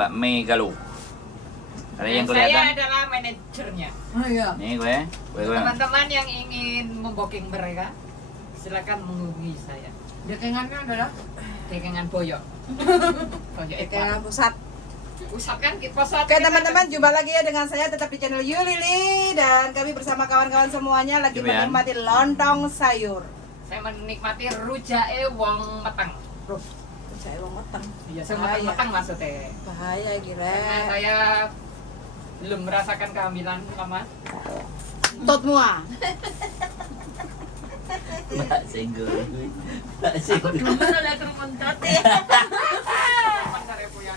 Mbak Mei Galuh. Ada yang Saya kelihatan? adalah manajernya. Oh iya. Nih gue. Teman-teman yang ingin membooking mereka, silakan menghubungi saya. Dekengannya adalah Dekengan Boyok. Boyok dekengan pusat. Pusat kan pusat. Oke teman-teman, jumpa lagi ya dengan saya tetap di channel Yulili dan kami bersama kawan-kawan semuanya lagi Coba ya. menikmati lontong sayur. Saya menikmati rujae wong meteng. Saya wong meteng. Iya, saya Bahaya. meteng maksudnya. Bahaya gila. Karena saya belum merasakan kehamilan lama. Tot mua. Mbak Senggol. Mbak Senggol. Ada kementot ya. Bentar ya, Bu ya.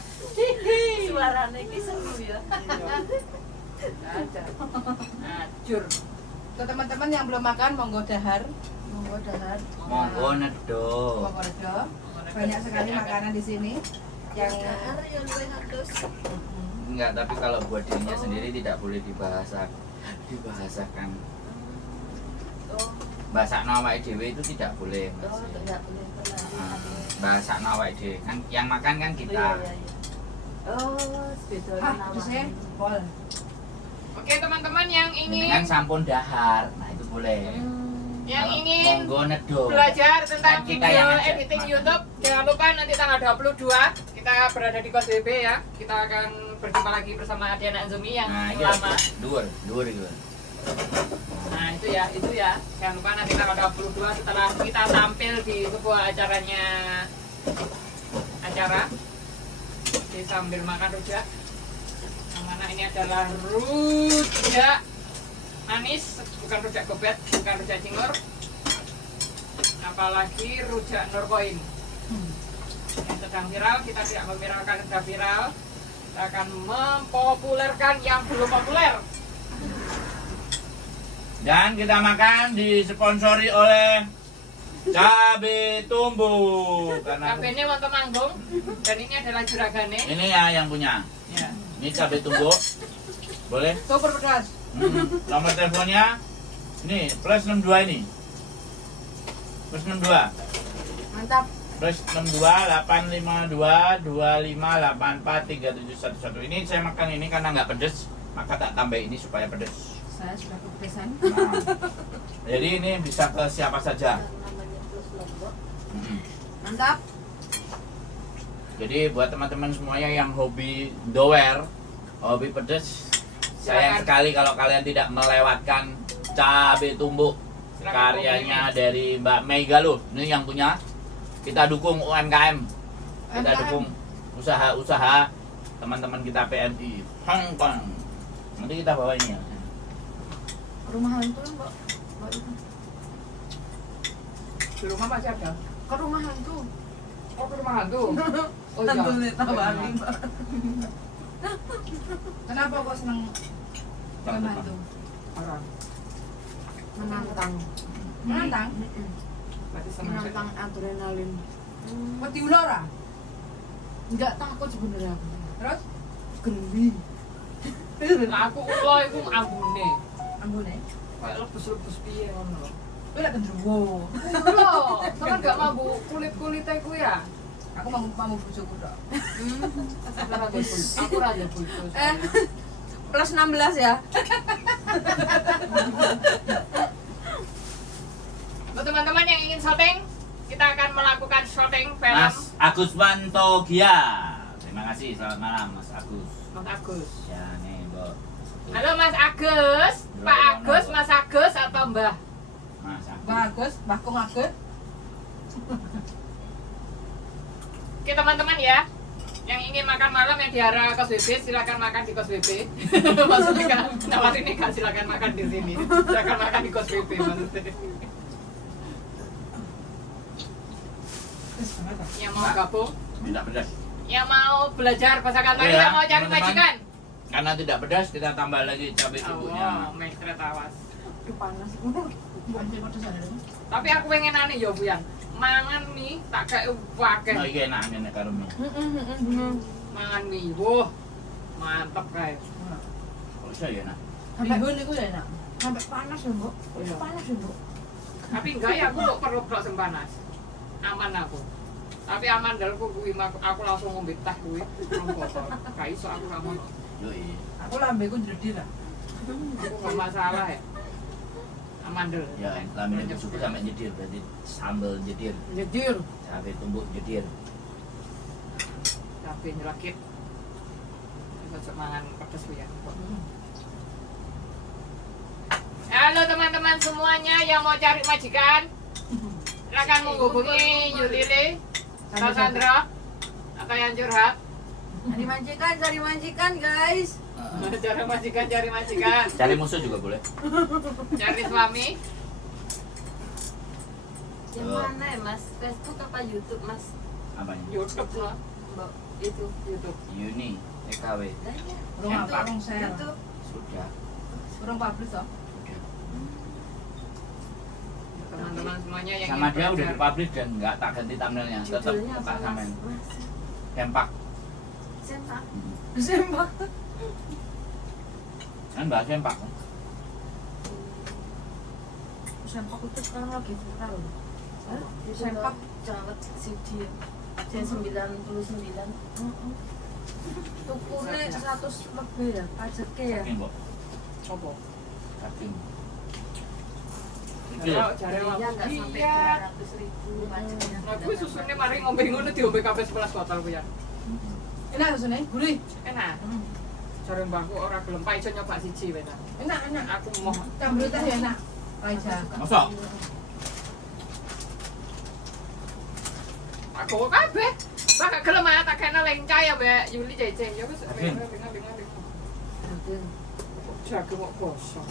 Suaranya ini seru ya. Ada. Acur. Untuk teman-teman yang belum makan monggo dahar. Monggo dahar. Monggo nedo. Monggo redo. Banyak sekali makanan di sini yang Ada yang luwih atus. Enggak, tapi kalau buat dirinya sendiri tidak boleh dibahasakan. Oh, Bahasa awake dhewe itu tidak boleh. Mas. oh, tidak boleh pernah. Bahasa awake dhewe kan yang makan kan Oh, kita. iya, iya, iya. Oh, beda terusnya pol. Oke, teman-teman yang Ini kan ingin sampun dahar. Nah, itu boleh. yang Kalau ingin monggo nedo. belajar tentang Kan kita video yang ngajak. editing YouTube, jangan lupa nanti tanggal 22 kita berada di Kos BB ya. Kita akan berjumpa lagi bersama Diana Anzumi yang Nah, iya. lama. Dhuwur itu. Nah, itu ya. Jangan lupa nanti tanggal 22 setelah kita tampil di sebuah acara di sambil makan rujak. Yang mana ini adalah rujak manis, bukan rujak gobet, bukan rujak cingur. Apalagi rujak Nurkoin. Yang sedang viral, kita tidak meviralkan yang sudah viral. Kita akan mempopulerkan yang belum populer. Dan kita makan disponsori oleh Cabe Tumbuh karena Kabene wonten manggung dan ini adalah juragane. ini ya yang punya. Ya. Ini Cabe Tumbuh. Boleh? Super pedas. Nomor teleponnya ini plus 62 ini. Plus 62. Mantap. Plus 62 852 25 84 3711. Ini saya makan ini karena nggak pedes, maka tak tambah ini supaya pedes. Saya sudah kepedesan. Nah, jadi ini bisa ke siapa saja. Namanya terus lombok. Mantap. Jadi buat teman-teman semuanya yang hobi doer, hobi pedes, sayang Silakan. sekali kalau kalian tidak melewatkan Cabe Tumbuh Silakan karyanya dari Mbak Mei Galuh. Ini yang punya. Kita dukung UMKM. Kita UMKM. dukung usaha-usaha teman-teman kita PMI Hong Kong. Nanti kita bawa ini ya. Rumah hantu mbak. Di rumah Pak Jaga. Ke rumah hantu. Oh, ke rumah hantu. Oh iya. Hantunya Ke tambah rumah. mbak. Kenapa kok seneng Bang, rumah Bang. hantu? Orang. Menantang. Menantang. Berarti senang Menantang sekali. adrenalin. Wedi ular ah? Enggak takut sebenarnya aku. Terus? Geli. Lah aku ulo iku ambune. Ambune. Kayak lebus-lebus piye ngono lho. Kowe lek gendruwo. Lho, sampean gak mampu kulit-kulite ku ya. Aku mau bojoku tok. Aku ra ada bojo. Plus 16 ya. Buat teman-teman yang ingin syuting, kita akan melakukan syuting film Mas Agus Wantogia. Terima kasih, selamat malam Mas Agus. Mas Agus. Ya nih, Mbak. Halo Mas Agus, Pak Agus, Mas Agus atau Mbah? Mas Agus. Bagus, Bakung Agus. Oke teman-teman ya, yang ingin makan malam yang di arah Kos BB silakan makan di Kos BB. Maksudnya kan nawarin ini kan silakan makan di sini. Silakan makan di Kos BB maksudnya. Yang mau gabung, Tidak pedas. yang mau belajar bahasa Kanton, Oke ya, yang mau cari teman-teman. majikan. Karena tidak pedas, kita tambah lagi cabai tubuhnya. Oh, mencret awas. Aduh panas. Anjir pedes ada. Tapi aku pengen aneh ya Bu Yan. Mangan mie tak kayak wakeh. Nah, iki enak nek karo mie. Mangan mie, wah mantep guys. Kok iso ya, Nak? Sampai bihun itu ya nak. Sampai panas ya mbok. Iya. Panas ya mbok. Tapi enggak ya, aku perlu blok sempanas. Aman aku. Tapi amandelku kuwi aku langsung ngombe teh kuwi. Rong botol. Gak iso aku gak ngono. Yoi. Aku lambeku jredil lah. Aku gak masalah ya. Amandel. Ya, lamin itu suka sampai jedir, berarti sambal jedir, Nyedir. cabai tumbuk jedir. Tapi nyelakit. Cocok mangan pedes ku ya. Halo teman-teman semuanya yang mau cari majikan, silakan menghubungi Yulili, Kak Sandra, atau yang curhat. Cari majikan guys. Cari majikan, Cari musuh juga boleh. cari suami. Yang mana ya mas? Facebook apa YouTube mas? Apanya? YouTube loh, Mbak itu YouTube. Uni, EKW. Banyak. Urung share. YouTube. Sudah. Urung publish toh. Sudah. Teman-teman semuanya yang Sama ingin dia udah belajar. dipublish dan nggak tak ganti thumbnailnya, tetap Judulnya tak apa samain. mas? Mas. Tempak. Sempak. Sembah. Kan bahas tempak. Sempak itu sekarang lagi viral. Itu Sempak. Cawet CD. Yang 99. Tukune 100 lebih ya, pajaknya ya. Saking kok. Apa? Saking. Kalau cari Iya nggak waktu sampai iya. 200.000 pajaknya. Nah, gue susunya mari ngombe ngono diombe kabeh 11 botol ku ya. Enak susunya, gurih. Enak. Cari mbakku ora gelem iso nyoba siji wis. Enak. Aku mau Campur teh ya enak. Raja. Masa? aku kabeh. Pak gak gelem ah tak kena lencah ya Mbak Yuli jajeng ya wis. Agen. Jago kok kosong.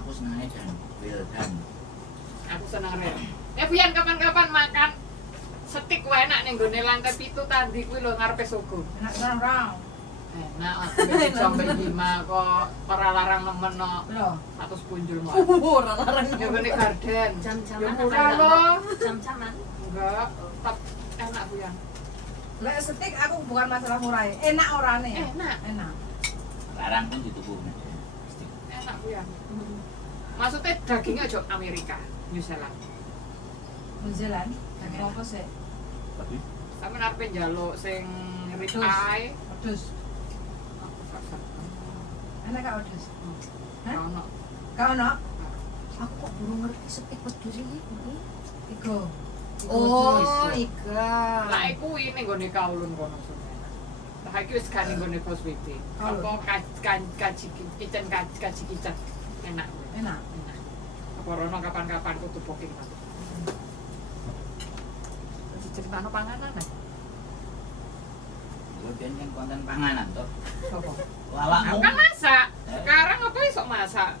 Aku senangnya dan well done. Aku seneng rek. Bian kapan-kapan makan steak wae enak ning gone lantai 7 tadi kuwi lho ngarepe Sogo. Enak orang. Enak aku wis sampe Bima kok ora larang nemen no. Loh. 100 punjul mah. Ora larang. Ya gone garden. Jam-jaman Ya apa murah enggak, loh. Mbak? Jam-jaman. Enggak, tetap enak Bian. Lek steak aku bukan masalah murah. Enak orane. Enak. Enak. Larang pun dituku. Enak Bian. Maksudnya dagingnya aja Amerika, New Zealand. New Zealand. Daging apa sih? Tapi Tapi arepe njaluk sing rib Terus? eye. Wedhus. Aku gak seneng. Enak gak wedhus? Hah? Ono. Gak ono? Aku kok belum ngerti steak wedhus iki. Iku. Oh, iga. Lah iku ning gone kaulun kono sebenarnya. Lah iki wis gak ning gone Bos WD. Kaulun. Apa kaji kitchen kaji kitchen. Enak. Enak. Enak. Apa rono kapan-kapan kudu booking. Diceritano panganan ah. gue kan konten panganan toh. Apa? Lawakmu. Aku kan masak. Sekarang apa iso masak?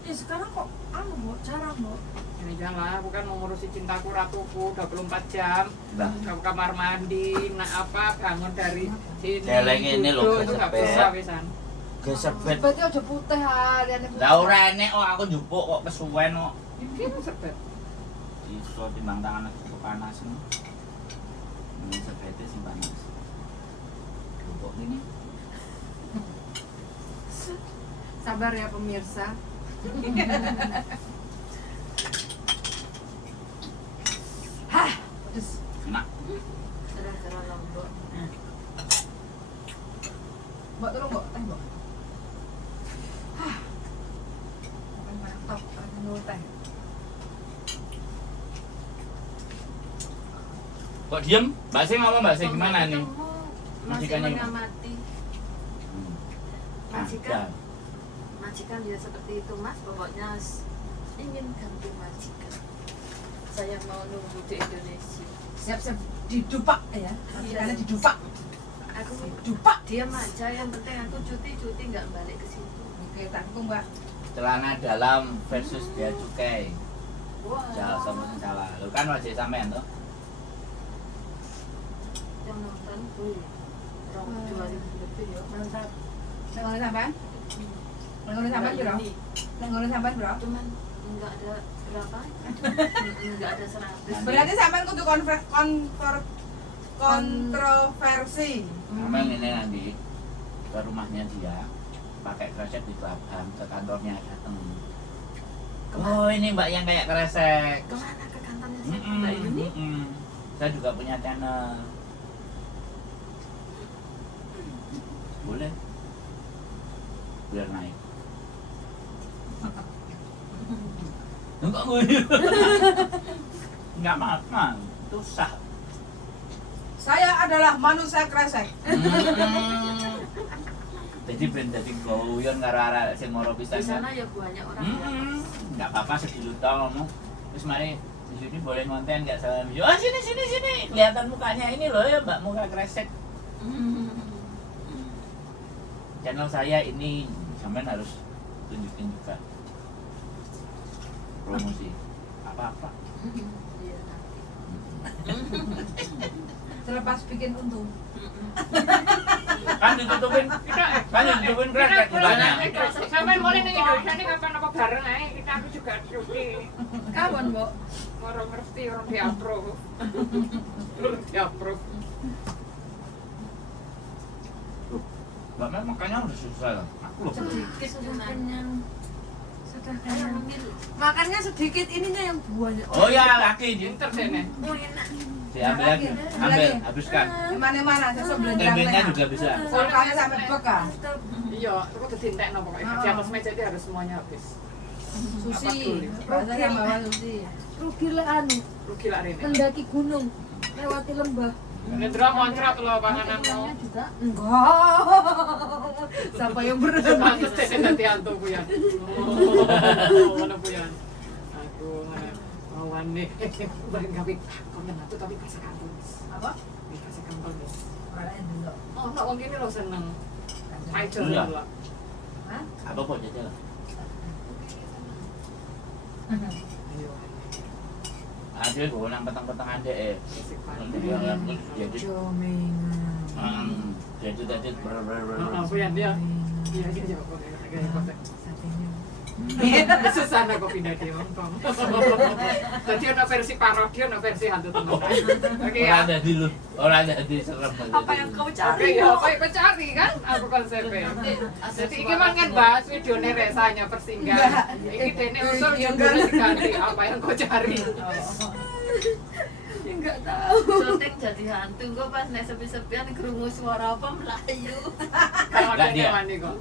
Ya sekarang kok anu Mbok, cara Mbok. Ini janganlah, aku kan mengurusi cintaku ratuku 24 jam. Bah. Ke kamar mandi, nak apa, bangun dari sini. Celeng ini lho, duduk, itu nggak kesepet. bisa pisan. Geser bet. Berarti aja putih harian putih. Lah ora enek kok aku njupuk kok kesuwen kok. Ini sepet. Iso timbang tangan aku panas. Ini sepete sing panas. Njupuk ini. Sabar ya pemirsa. Hah, pedes. Enak. Gara-gara lombok. Mbok tolong Mbok, teh Mbok. Hah. Makan mantap, makan teh. Kok diem? Mbak Sing ngomong Mbak Sing gimana nih? Masih Majikannya gimana? mengamati. Ada. Majikan dia seperti itu mas, pokoknya ingin ganti majikan. Saya mau nunggu di Indonesia. Siap-siap didupak ya. Majikannya didupak. Aku Dupak. diam aja, yang penting aku cuti nggak balik ke situ. Oke, tangku Mbak. Celana dalam versus bea cukai. Wah, Salah sama sing salah. Lu kan wajib sampean toh. yang nonton gue orang 2000 lebih ya. Mantap. Nang ngene sampean? Nang ngene sampean piro? Ini. Nang ngene sampean piro? Cuman nggak ada berapa? Nggak ada 100. Berarti sampean kudu kontroversi. Sampean ini nanti ke rumahnya dia pakai kresek di Kelabang, ke kantornya datang. Oh ini mbak yang kayak kresek. Kemana ke kantornya sih? Mm-mm, Mbak Yuni? mm-mm. Saya juga punya channel. Boleh. Biar naik. Enggak boleh. Enggak makan. Itu sah. Saya adalah manusia kresek. Jadi ben dadi goyon karo arek sing moro Di pisan. sana ya banyak orang ya. Enggak apa-apa sedulu tau ngomong. Terus mari di sini boleh konten enggak salah video. Oh sini. Kelihatan mukanya ini loh ya Mbak muka kresek. Channel saya ini sampean harus tunjukin juga. Promosi apa-apa. Iya. Terlepas bikin untung. Kan ditutupin kresek mukanya. Sampai mulai nih Indonesia ini kapan apa bareng aja kita aku juga cuti. Kapan, Mbok? Orang ngerti orang diapprove. Orang diapprove. Mbak Mel makanya udah susah loh. Aku loh. Sedikit sudah kenyang. Sudah kenyang. Makannya sedikit, ininya yang buahnya. Oh ya laki jadi Pinter deh nih. Oh enak. diambil lagi, ambil, habiskan. Mana-mana, saya sebelum Tempenya juga bisa. Soalnya sampai bekah. Iya, aku udah tintek no pokoknya. Di atas meja itu harus semuanya habis. Susi, bahasa sama Susi. Rugi lah anu, Rugi lah ini. mendaki gunung, lewati lembah. Ngendra moncrat lo pangananmu. Uangnya juga Enggak. Siapa yang berani? Pantes deh nanti hantu Puyan. Oh, mana Puyan? Aku mana lawan nih. Bareng kawin. Kau yang aku tapi kasih kampung. Apa? Kasih kampung ya. Orangnya dulu. Oh, nak wong gini lo seneng. Ayo Iya. lah. Hah? Apa kok jajal? Ayo. Ada gue nang petang-petang ada Kasih Nanti kampung. dia ngelakuin jadi Jomengan. jadi Oh, Puyan dia. Iya, iya, iya. Susah nak kok pindah di Hongkong. Tadi ada versi parodi, ada versi hantu teman. Oke ya. orang ada di lu, orang ada di serem. Apa yang kau Oke cari? ya, apa yang kau cari kan? Aku konsepnya. Jadi ini kan bahas videonya resanya persinggahan. Ini dene usul yang diganti apa yang kau cari. Ya enggak tahu. Syuting jadi hantu kok pas nek sepi-sepian krungu suara apa melayu. Kalau Enggak ada dia. mandi kok.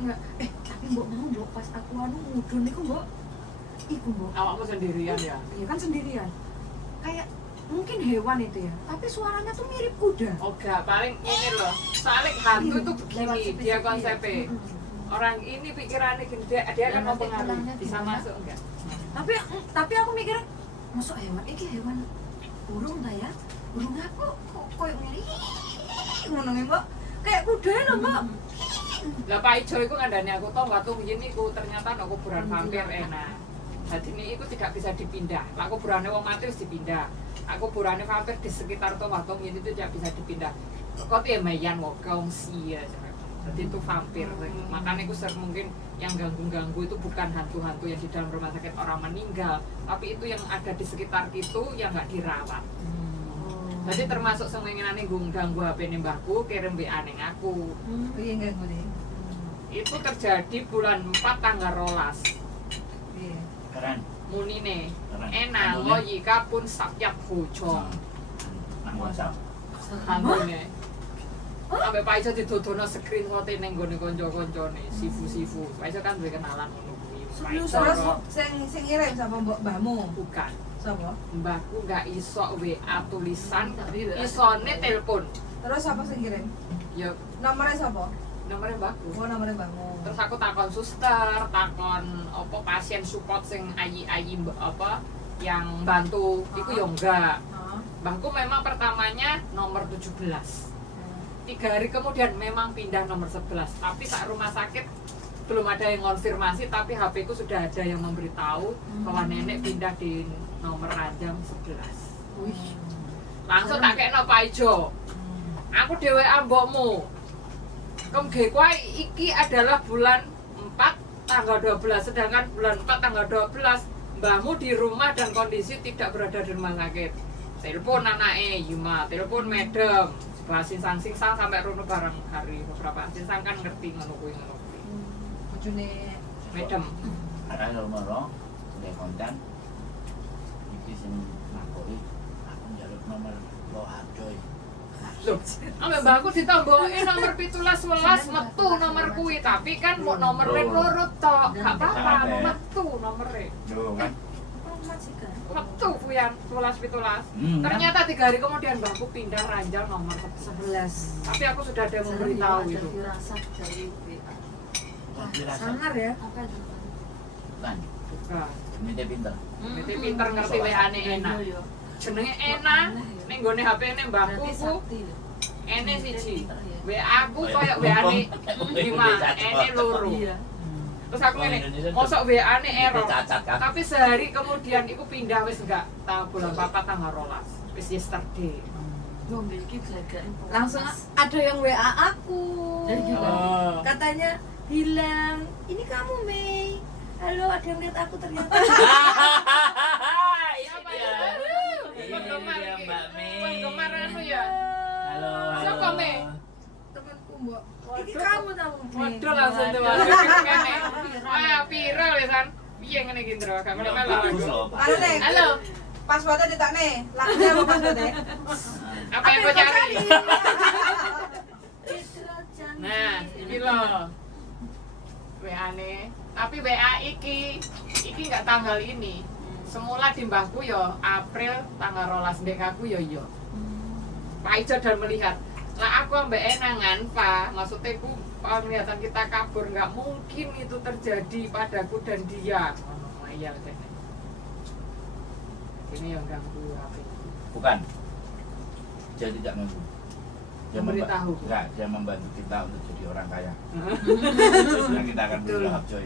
tapi mbok mau mbok pas aku anu mudun niku mbok iku mbok Awakmu sendirian ya. iya kan sendirian kayak mungkin hewan itu ya tapi suaranya tuh mirip kuda Oh enggak, paling ini loh. Soalnya hantu tuh Lewat begini, sepi-sepi dia ya. konsepnya. Orang ini pikirannya gini, dia kan mau pengaruh. Bisa masuk enggak? tapi aku mikir masuk hewan iki hewan burung ta ya burung aku kok koyo ngene ngono nggih mbok kayak kuda lho mbok Lah Pak Ijo itu ngandani aku tau waktu begini aku ternyata no kuburan vampir enak. Jadi ini itu tidak bisa dipindah. Lah kuburannya wong mati harus dipindah. Aku kuburannya vampir di sekitar tuh waktu ini itu tidak bisa dipindah. Kok ya mayan wong kongsi ya. Jadi itu vampir. Makanya aku mungkin yang ganggu-ganggu itu bukan hantu-hantu yang di dalam rumah sakit orang meninggal, tapi itu yang ada di sekitar itu yang nggak dirawat. Jadi termasuk senginane ganggu HP nih mbahku, kirim WA ning aku. Iya enggak gue deh. Itu terjadi bulan 4 tanggal 12. Iya. Keren. Munine Keren. enak Hantunya? lo yika pun sakyap bojong Nang WhatsApp. hantunya. Sampai Pak Ijo didodono screenshot ning gone kanca-kancane, sifu-sifu. Pak Ijo kan duwe kenalan ngono kuwi. Pak Ijo Terus kok sing ngirim sapa mbahmu? bukan. Sapa? Mbahku nggak iso WA tulisan, Tapi isone telepon. Terus sapa sing ngirim? Ya Nomornya sapa? nomornya mbahku. Oh, nomornya mbahmu. Terus aku takon suster, takon apa pasien support sing ayi-ayi apa yang bantu, iku ya enggak. Heeh. Mbahku memang pertamanya nomor 17. 3 hari kemudian memang pindah nomor 11. Tapi saat rumah sakit belum ada yang konfirmasi, tapi HP ku sudah ada yang memberitahu bahwa nenek pindah di nomor ranjang 11. Langsung tak kekno Pak Ijo. Aku dhewe ambokmu. Kemge kowe iki adalah bulan 4 tanggal 12, sedangkan bulan 4 tanggal 12 mbahmu di rumah dan kondisi tidak berada di rumah sakit. Telepon anake Yuma, telepon medem, sebelah singsang sampai rono bareng hari beberapa singsang kan ngerti ngono kuwi. Bojone Medem. Ada nomor konten. Iki sing nakoi aku njaluk nomor Wah, coy. Loh, ambek mbakku ditambahin nomor 17 11 metu nomor kuwi, tapi kan mau nomornya nurut tok. Gak apa-apa, metu nomornya. Yo kan. Oh, majikan. Metu kuyan 11 17. Kan? Ternyata 3 hari kemudian mbakku pindah ranjang nomor 11. Tapi aku sudah ada yang memberitahu Ada itu. firasat dari WA. Sangar ya. Apa itu? Kan. Bukan. Ini dia pinter. Berarti pinter ngerti WA-ne enak. Iya, Jenenge enak. Ning gone HP-ne mbahku berarti ku sakti ya. ene siji. Pinter ya. WA aku koyo WA-ne 5, ene loro. Iya. Terus aku ngene, mosok WA-ne error. Cacat kan. Tapi sehari kemudian iku pindah wis enggak bulan 4 tanggal 12. Wis yesterday. Yo miliki gelagain Langsung ada yang WA aku. Dari gimana? Oh. Katanya bilang, ini kamu Mei. Halo, ada yang lihat aku ternyata. Siapa ya? Penggemar Iya, iki. Mbak Mei. Penggemar anu ya. Halo. Siapa, Mei? Temanku Mbak. Ini Waduh. kamu tahu Mei. Waduh langsung tuh kene. Wah, viral ya San. Piye ngene iki, Ndro? Gak melo-melo Bagus aku. loh, Pak. Halo, Nek. Halo. Passwordnya ditak nih. Lakunya apa passwordnya? Apa yang kau cari? Citra janji. Nah, iki loh. WA-ne. Tapi WA iki nggak tanggal ini. Semula di mbahku yo April tanggal 12 ndek aku yo. Pak Ijo dan melihat. Lah aku ambek enangan, Pak. Maksudnya ku penglihatan kita kabur, nggak mungkin itu terjadi padaku dan dia. Oh, iya deh. Ini yang ganggu HP. Bukan. Dia tidak mampu. Dia Memberitahu. Enggak, dia membantu kita untuk jadi orang kaya. Nah, kita akan beli lahap coy.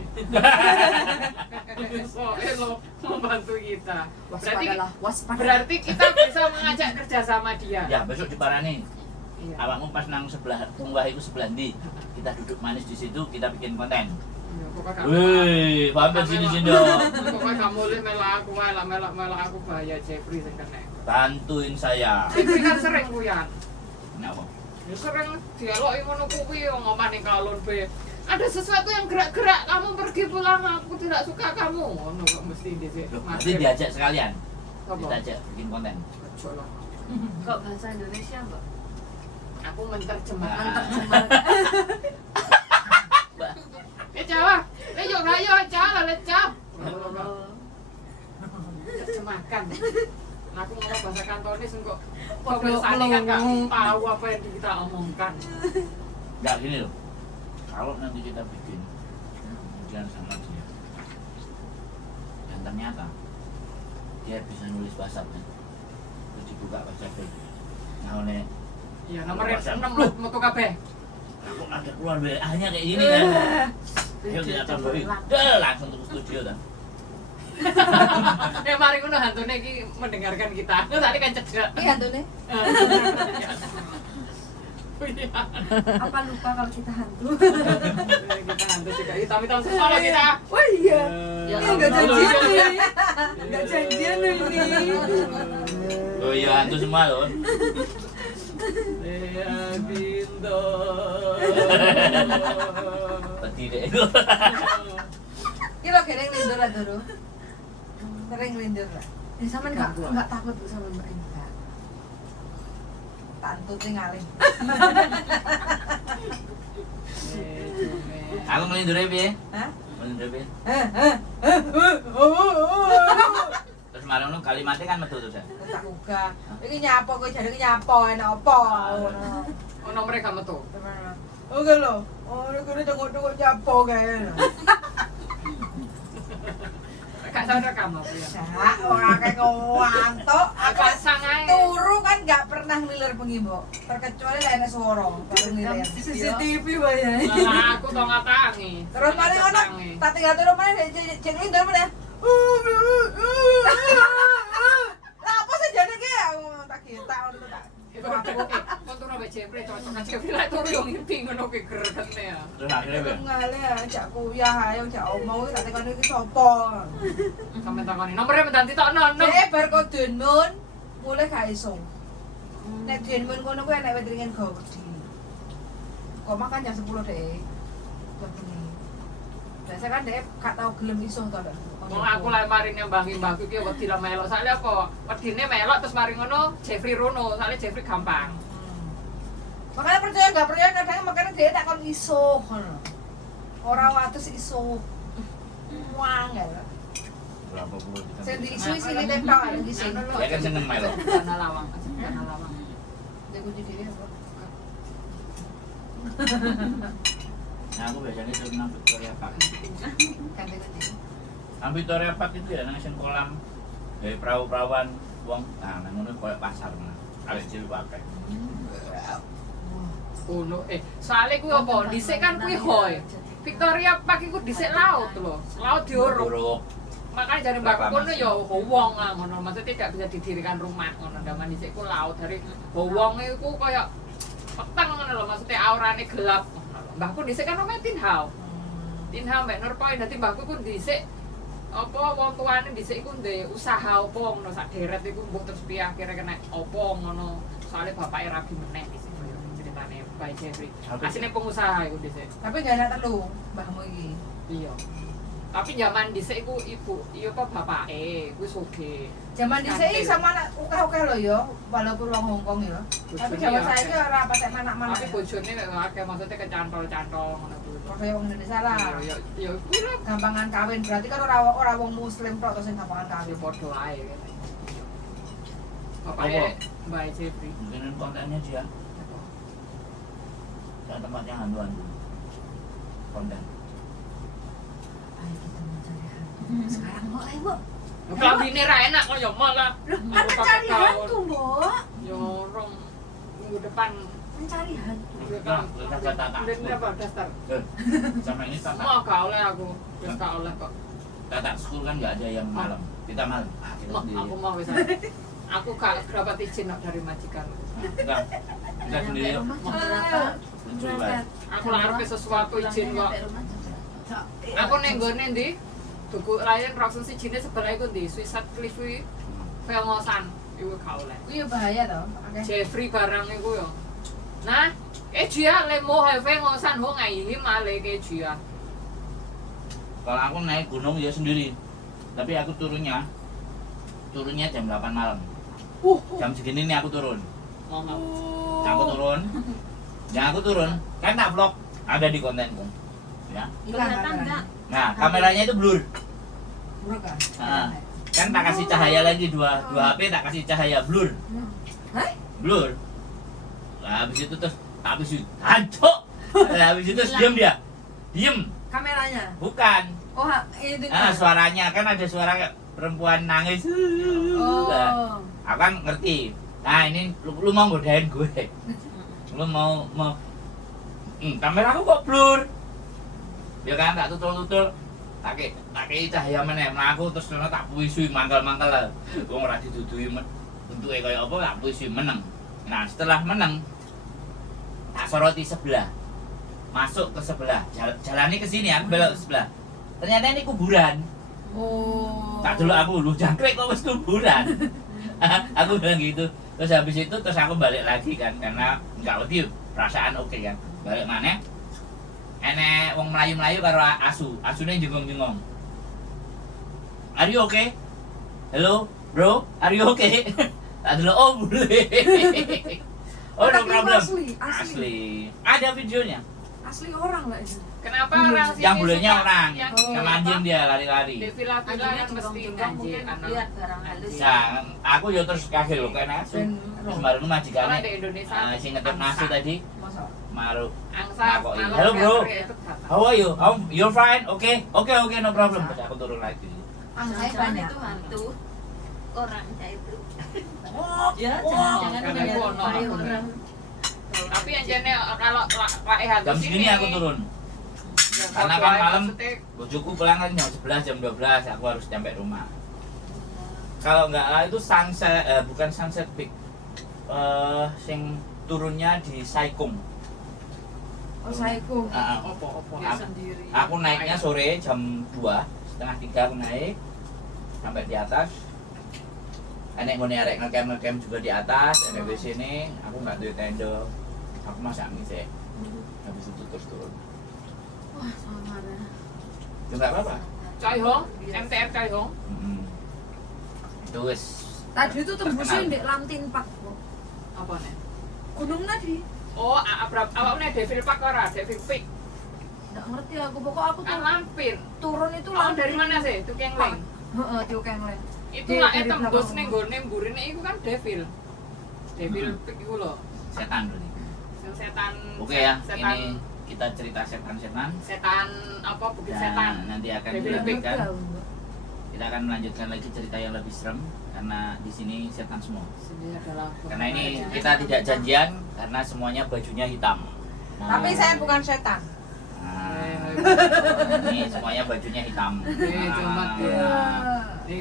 So, lo membantu kita. Berarti Waspada. berarti kita bisa mengajak kerja sama dia. Ya, besok di Parani. Iya. Awakmu pas nang sebelah tunggah itu sebelah ndi? Kita duduk manis di situ, kita bikin konten. Iya, pokoknya kamu- Wih, pampir sini dong. Pokoknya kamu boleh melak aku, melak aku bahaya Jeffrey sing kena. Bantuin saya. Jeffrey kan sering kuyan. Kenapa? Ya sering dialogi ngono kuwi ngomongin kalon be. Ada sesuatu yang gerak-gerak, kamu pergi pulang, aku tidak suka kamu. Ngono kok mesti dhisik. Loh, berarti diajak sekalian. Apa? Kita ajak bikin konten. Ojo lah. Kok bahasa Indonesia, Mbak? Aku menerjemahkan. Menerjemahkan. Jawa. Yo rayo Jawa lecap. Oh. Terjemahkan. Nah, aku ngomong bahasa Kantonis kok Waduh, pemirsa kan nggak melongo. tahu apa yang kita omongkan. Enggak gini loh. Kalau nanti kita bikin kemudian sama dia. Dan ternyata dia bisa nulis WhatsApp kan. Terus dibuka WhatsApp. Nah, oleh Iya, nomornya 6 loh, metu kabeh. aku ada keluar WA-nya kayak gini kan. Ayo kita tambahin. Dah langsung ke studio dah. Mari ngono hantune iki mendengarkan kita. Tadi kan cedek. Iya tuh nih. Iya. Apa lupa kalau kita hantu? Kita hantu juga hitam-hitam semua kita. Oh iya. Ya, Ini nggak Allah. janjian nih. Nggak janjian nih. Oh iya hantu semua loh. Lea Bindo. Peti deh. Ini lo kira lindur lah dulu. Sering lindur lah. Ya sama nggak takut tuh sama Mbak Indah. Tantutnya ngalih. Aku ngelindur piye? Hah? Ngelindur piye? Oh. Terus malam lu kalimatnya kan metu terus ya. Tak uga. Iki nyapo kowe jare nyapo enak apa? Oh, nomornya kamu tuh. Oke lho. Oh, kene tengok-tengok nyapo kae. Gak sadar kamu apa ya? Sak ora kayak ngantuk. Aku Agak sangai. turu kan gak pernah ngiler bengi, Mbok. Terkecuali lek ana swara baru ngiler. CCTV wae ya. Lah aku tau ngatangi. Terus mari ngono, tak tinggal turu meneh jeng lindur meneh. Lah apa sih jane ki aku tak kita ngono tak. Kontur ambek Jeffrey cocok kan Jeffrey lek turu yo ngimpi ngono ki gregene ya. Terus akhirnya piye? Ngale ajak kuliah ayo ajak omong tak tekan iki sapa. Sampe takoni nomornya mendan ditokno. Dek bar kok denun mulai gak iso. Nek denun kono kuwi enek wetringen gawe wedi. Kok makan jam 10 dek. Bengi. Biasa kan dia gak tau gelem iso to dak. Wong aku lek maring nyambangi mbahku ki wedi ra melok. Soale apa? Wedine melok terus mari ngono Jeffrey rono. Soale Jeffrey gampang. Makanya percaya nggak percaya kadang makanya dia tak kon iso ngono. Ora wates iso. Wangel. Berapa puluh kita. Sing diisu-isu ini tetok iki sing. Ya kan seneng melok. Dana lawang, dana lawang. Dia kunci diri apa? Nah aku biasanya sering nang Victoria Park. Ganti kunci. Nang Victoria Park itu ya nang sing kolam gawe perahu-perahuan wong. Nah nang ngono koyo pasar mana. Kali cilik pakai. Ono soalnya kuwi apa? Dhisik kan kuwi hoy. Victoria Park iku dhisik laut lho. Laut diuruk. Buruk. Makanya dari mbakku kono ya wong lah ngono. Maksudnya tidak bisa didirikan rumah ngono. Zaman dhisik ku laut dari wong iku kaya peteng ngono lho. Maksudnya aurane gelap. Mbahku dhisik kan namanya Tinhau. Tinhau mbek Nurpoint dadi mbahku ku dhisik apa wong tuane dhisik iku ndek usaha apa ngono sak deret iku mbok terus piye akhire kena apa ngono. Soalnya bapake rabi meneh dhisik koyo ceritane Bae Jeffrey. Asline pengusaha iku dhisik. Tapi gak ada telu mbahmu iki. Iya. Tapi zaman dhisik iku ibu, iya apa bapake, kuwi sugih. Zaman dhisik sama anak oke-oke lho ya, walaupun wong Hongkong ya. Tapi zaman saiki ora patek manak-manak. Tapi bojone mek akeh maksudnya kecantol-cantol ngono kuwi. Kaya wong Indonesia lah. Ya kuwi lah Gampangan kawin berarti kan ora wong muslim tok sing gampangan ya kawin. padha ae kene. Bapake Bae Jeffrey. Mungkin kontennya dia. Ya tempat yang hantu-hantu. Konten. Ayo kita mencari hantu. Sekarang mau ayo, Bu. Klambine ra enak kok ya malah. Loh, kan Aku pakai mencari gaun. hantu, Mbok. Ya orang minggu depan Mencari hantu. Nah, kita kata udah berapa daftar? sama ini tata Mau gak oleh aku. Wis gak oleh kok. tata school kan nggak ada yang malam. Kita malam. Kita Mau, sendiri. aku mau wis. Aku gak dapat izin kok dari majikan. Nah, kita sendiri. yuk. Rumah jam berapa? Berangkat. Aku larep sesuatu izin kok. Sampai rumah jam berapa? Aku neng gone ndi? Tuku layan Roxen sijine sebelah iku ndi? Suicide Cliff kuwi Velmosan iku gak oleh. Kuwi ya bahaya to. Oke. Jeffrey barang iku yo. Nah, Jia le mo have ngosan ho ngai male ke Jia. Kalau aku naik gunung ya sendiri. Tapi aku turunnya jam 8 malam. Jam segini nih aku turun. Aku turun. Yang aku turun, kan tak vlog ada di kontenku. Ya. Kelihatan enggak? Nah, kameranya itu blur. Buruk kan? Nah, kan tak kasih cahaya lagi dua HP tak kasih cahaya blur. Hah? Blur. Nah, habis itu terus habis itu hancur. Nah, habis itu terus diam dia. Diem. Kameranya. Bukan. Oh, itu. Suaranya kan ada suara perempuan nangis. Oh. Nah, aku kan ngerti. Nah, ini lu mau godain gue. Lu mau kamera aku kok blur. Ya kan tak tutul-tutul. Tak kei cahaya meneh mlaku terus ngono tak puisi mangkel-mangkel lah. Wong ora didudui bentuke kaya apa tak puisi meneng. Nah, setelah meneng tak soroti sebelah. Masuk ke sebelah. Jalani ke sini aku belok ke sebelah. Ternyata ini kuburan. Oh. Tak dulu aku lu jangkrik kok wis kuburan. Aku bilang gitu. Terus habis itu terus aku balik lagi kan karena enggak wedi perasaan oke kan. Balik mana? Enek wong melayu-melayu karo asune jengong-jengong. Are you okay? Hello, bro. Are you okay? Tak dulu oh boleh. Oh no Tapi problem. asli. Ada videonya. Asli orang lah itu. Kenapa orang sini Yang bulenya suka orang. yang Sama anjing dia lari-lari. di villa-villa kan mesti anjing lihat barang halus. Nah, aku yo terus kaget loh karena asu. Terus baru majikane. Kalau di Indonesia Sing ngetep nasu tadi, Masa? Maru. angsa Nah, kok ini? malam Halo, bro. Februari itu datang. How are you? You're fine? Okay, no problem. Terus aku turun lagi. Angsa Jangan banyak. itu hantu orangnya itu. Ya, jangan jangan karena melihat kono. bayi orang. Tapi yang jenis kalau rakyat hantu Jam segini aku turun. Ya, Karena foto kan aja malam maksudnya, bojoku pulang kan jam 11, jam 12 aku harus nyampe rumah. Kalau enggak lah itu sunset, bukan sunset peak. Sing turunnya di Saikung. Oh, saiku. opo-opo Aku- sendiri. Aku naiknya sore jam 2, setengah 3 aku naik sampai di atas. Enek ngene arek ngecamp juga di atas, enek di sini. Aku nggak duwe tenda. Aku masak mie sih. Habis itu terus turun. Wah, sama marah. Ya nggak apa-apa. Choi Hong, MTR Choi Hong. Itu wes. Tadi itu tembusnya terkenal. di Lamtin Park kok. Apa nih? Gunung tadi. Oh, apa nih Devil Park ora, Devil Peak. Nggak ngerti aku, pokok aku Kan tuh lampir. turun itu Oh, dari mana sih? Itu Kengleng. Heeh, Tio Kengleng. Itu Di- lah dari tembus belakang ning nggone mburine iku kan Devil. Devil Peak iku lho. Setan berarti. Yang setan. Oke ya, Setan. ini kita cerita setan-setan. Setan apa bukit Dan setan. nanti akan Devil Peak. dilanjutkan. Kita akan melanjutkan lagi cerita yang lebih serem karena di sini setan semua. Sini adalah Karena ini kita tidak janjian karena semuanya bajunya hitam. Tapi saya bukan setan. Nah, ini semuanya bajunya hitam. Cuma dia.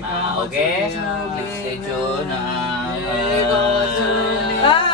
Nah, oke, please stay tune. Nah, Ego Suni. Bye.